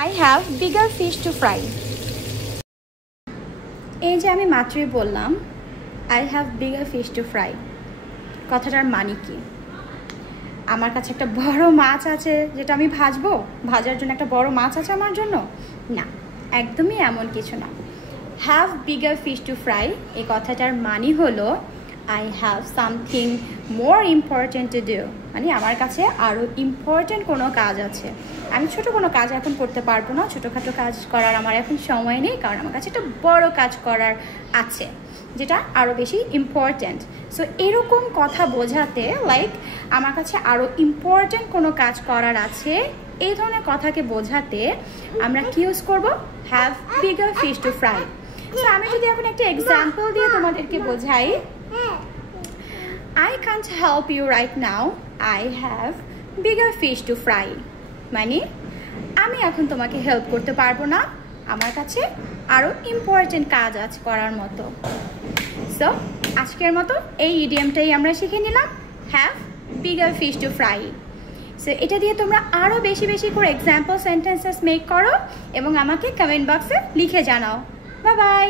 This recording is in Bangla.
I have bigger fish to fry. এই যে আমি মাত্রই বললাম I have bigger fish to fry, কথাটার মানে কি? আমার কাছে একটা বড় মাছ আছে যেটা আমি ভাজবো, ভাজার জন্য একটা বড় মাছ আছে আমার জন্য? না, একদমই এমন কিছু না। have bigger fish to fry এই কথাটার মানে হলো I have something more important to do, মানে আমার কাছে আরও ইম্পর্টেন্ট কোনো কাজ আছে। আমি ছোট কোনো কাজ এখন করতে পারবো না, ছোটোখাটো কাজ করার আমার এখন সময় নেই, কারণ আমার কাছে একটা বড় কাজ করার আছে যেটা আরও বেশি ইম্পর্ট্যান্ট। সো এরকম কথা বোঝাতে লাইক আমার কাছে আরও ইম্পর্ট্যান্ট কোনো কাজ করার আছে, এই ধরনের কথাকে বোঝাতে আমরা কি ইউজ করবো? Have bigger fish two fry. So আমি যদি এখন একটা এক্সাম্পল দিয়ে তোমাদেরকে বোঝাই, I can't help you right now, I have bigger fish to fry, মানে আমি এখন তোমাকে হেল্প করতে পারবো না, আমার কাছে আরও ইম্পর্টেন্ট কাজ আছে করার মতো। সো আজকের মতো এই ইডিয়ামটাই আমরা শিখে নিলাম, have bigger fish two fry. So এটা দিয়ে তোমরা আরও বেশি বেশি করে এক্সাম্পল সেন্টেন্সেস মেক করো এবং আমাকে কমেন্ট বক্সে লিখে জানাও। Bye bye.